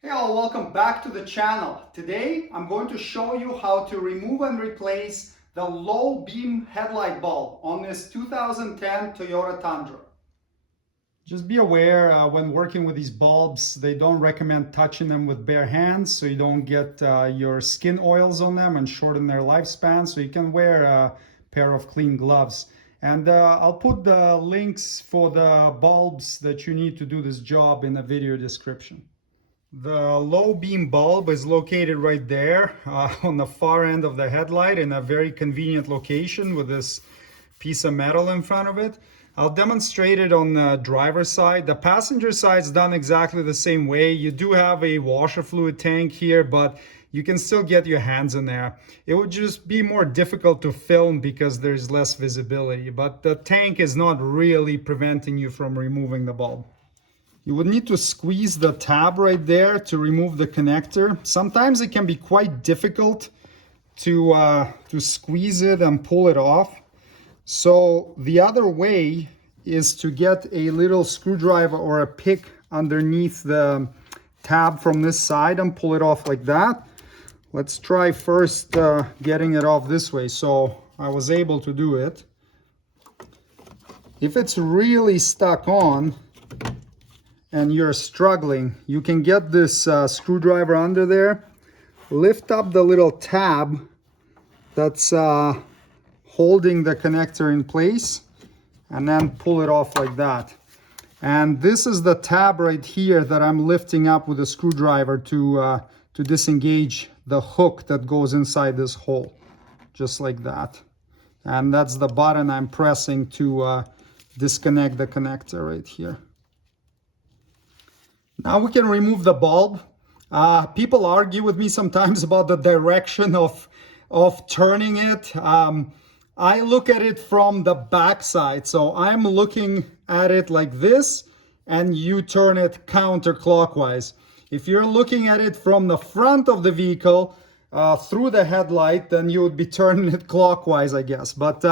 Hey all, welcome back to the channel. Today I'm going to show you how to remove and replace the low beam headlight bulb on this 2010 Toyota Tundra. Just be aware when working with these bulbs, they don't recommend touching them with bare hands so you don't get your skin oils on them and shorten their lifespan. So you can wear a pair of clean gloves. And I'll put the links for the bulbs that you need to do this job in the video description. The low beam bulb is located right there on the far end of the headlight in a very convenient location with this piece of metal in front of it. I'll demonstrate it on the driver's side. The passenger side's done exactly the same way. You do have a washer fluid tank here, but you can still get your hands in there. It would just be more difficult to film because there's less visibility, but the tank is not really preventing you from removing the bulb. You would need to squeeze the tab right there to remove the connector. Sometimes it can be quite difficult to squeeze it and pull it off. So the other way is to get a little screwdriver or a pick underneath the tab from this side and pull it off like that. Let's try first getting it off this way. So I was able to do it. If it's really stuck on, and you're struggling, you can get this screwdriver under there, lift up the little tab that's holding the connector in place, and then pull it off like that. And this is the tab right here that I'm lifting up with a screwdriver to disengage the hook that goes inside this hole, just like that. And that's the button I'm pressing to disconnect the connector right here. Now we can remove the bulb. People argue with me sometimes about the direction of turning it. I look at it from the back side. So I'm looking at it like this, and you turn it counterclockwise. If you're looking at it from the front of the vehicle through the headlight, then you would be turning it clockwise, I guess. But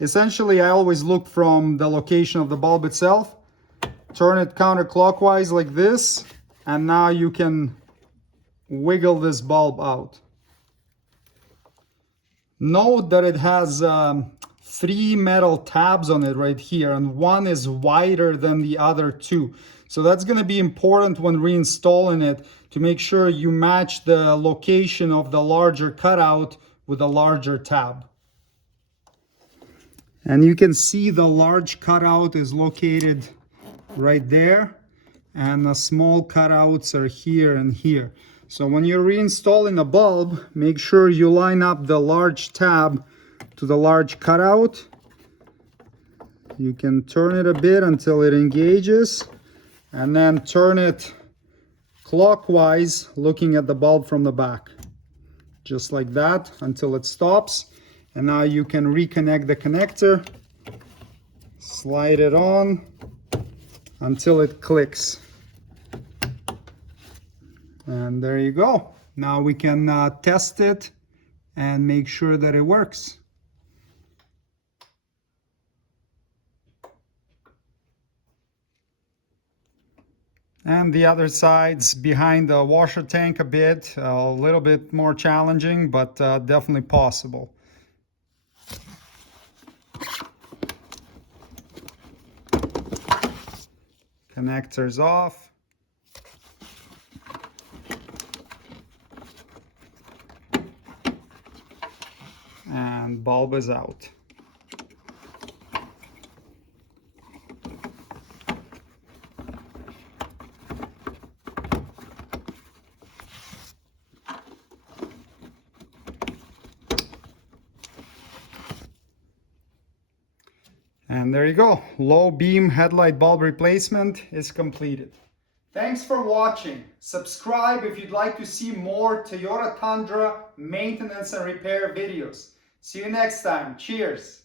essentially, I always look from the location of the bulb itself. Turn it counterclockwise like this, and now you can wiggle this bulb out. Note that it has 3 metal tabs on it right here, and one is wider than the other 2. So that's going to be important when reinstalling it to make sure you match the location of the larger cutout with a larger tab. And you can see the large cutout is located right there, and the small cutouts are here and here. So when you're reinstalling a bulb, make sure you line up the large tab to the large cutout. You can turn it a bit until it engages, and then turn it clockwise, looking at the bulb from the back, just like that, until it stops. And now you can reconnect the connector, slide it on until it clicks. And there you go. Now we can test it and make sure that it works. And the other side's behind the washer tank a bit, a little bit more challenging, but definitely possible. Connector's off. And bulb is out. And there you go. Low beam headlight bulb replacement is completed. Thanks for watching. Subscribe if you'd like to see more Toyota Tundra maintenance and repair videos. See you next time. Cheers.